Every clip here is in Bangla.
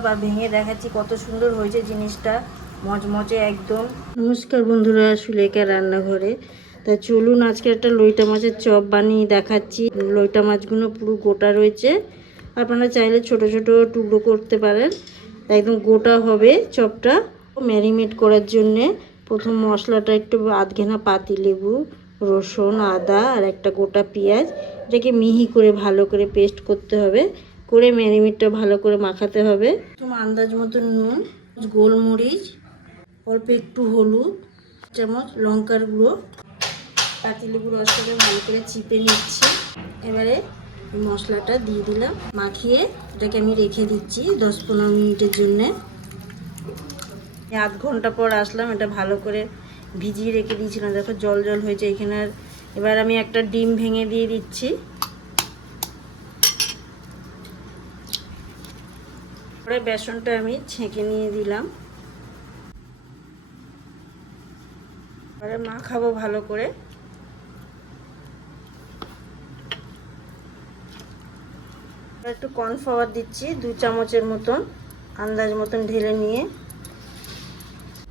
বা ভেঙে দেখাচ্ছি কত সুন্দর হয়েছে জিনিসটা, মচমচে একদম। নমস্কার বন্ধুরা, সুলেখা রান্নাঘরে। তা চলুন আজকে একটা লইটা মাছের চপ বানিয়ে দেখাচ্ছি। লইটা মাছগুলো পুরো গোটা রয়েছে, আপনারা চাইলে ছোট ছোট টুকরো করতে পারেন। একদম গোটা হবে চপটা। ম্যারিনেট করার জন্যে প্রথম মশলাটা একটু আধঘেনা পাতি লেবু, রসুন, আদা আর একটা গোটা পেঁয়াজ, এটাকে মিহি করে ভালো করে পেস্ট করতে হবে, করে ম্যারিনেটটা ভালো করে মাখাতে হবে। তোমার আন্দাজ মতো নুন, গোলমরিচ, অল্প একটু হলুদ, চামচ লঙ্কার গুঁড়ো, পাতিলেবুর রসটাকে ভালো করে চিপে নিচ্ছি। এবারে মশলাটা দিয়ে দিলাম, মাখিয়ে এটাকে আমি রেখে দিচ্ছি 10-15 মিনিটের জন্যে। আধ ঘন্টা পর আসলাম, এটা ভালো করে ভিজিয়ে রেখে দিয়েছিলাম, দেখো জল জল হয়েছে এখানে। এবার আমি একটা ডিম ভেঙে দিয়ে দিচ্ছি। পরে বেসনটা আমি ছেঁকে নিয়ে দিলাম। এবারে মাখাবো ভালো করে। একটু কর্নফ্লাওয়ার দিচ্ছি 2 চামচের মতন, আন্দাজ মতন ঢেলে নিয়ে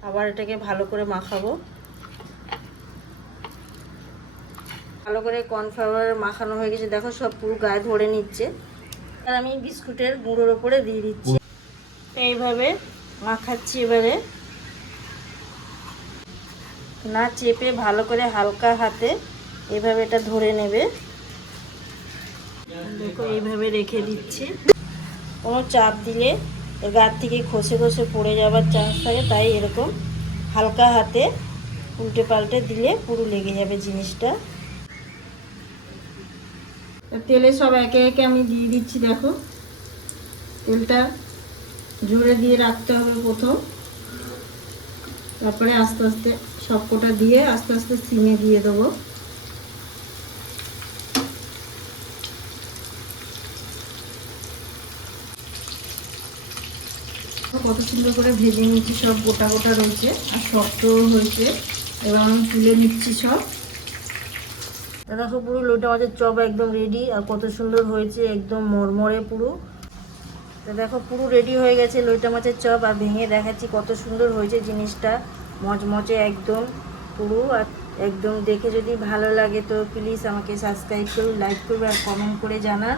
আবার এটাকে ভালো করে মাখাবো। ভালো করে কর্নফ্লাওয়ার মাখানো হয়ে গেছে, দেখো সব পুরো গায়ে ধরে নিচ্ছে। আর আমি বিস্কুটের গুঁড়োর ওপরে দিয়ে দিচ্ছি, এইভাবে মাখাচ্ছি। এবারে না চেপে ভালো করে হালকা হাতে এভাবে এটা ধরে নেবে। দেখো এইভাবে রেখে দিচ্ছি। কোনো চাপ দিলে এর গার থেকে খসে খসে পড়ে যাওয়ার চান্স থাকে, তাই এরকম হালকা হাতে উল্টে পাল্টে দিলে পুরো লেগে যাবে জিনিসটা। তেলে সব একে একে আমি দিয়ে দিচ্ছি। দেখো তেলটা জোরে দিয়ে রাখতে হবে প্রথম, তারপরে আস্তে আস্তে সবকটা দিয়ে আস্তে আস্তে সিমে দিয়ে দেবো। কত সুন্দর করে ভেজে নিচ্ছি, সব গোটা গোটা রয়েছে আর শক্তও হয়েছে। এবার আমি তুলে নিচ্ছি সব। দেখো পুরো লইটা মাছের চপ একদম রেডি, আর কত সুন্দর হয়েছে, একদম মরমরে পুরো। তো দেখো পুরো রেডি হয়ে গেছে লইটা মাছের চপ, আর ভেঙে দেখাচ্ছি কত সুন্দর হয়েছে জিনিসটা, মচমচে একদম পুরো। আর একদম দেখে যদি ভালো লাগে তো প্লিজ আমাকে সাবস্ক্রাইব করুন, লাইক করুন আর কমেন্ট করে জানান।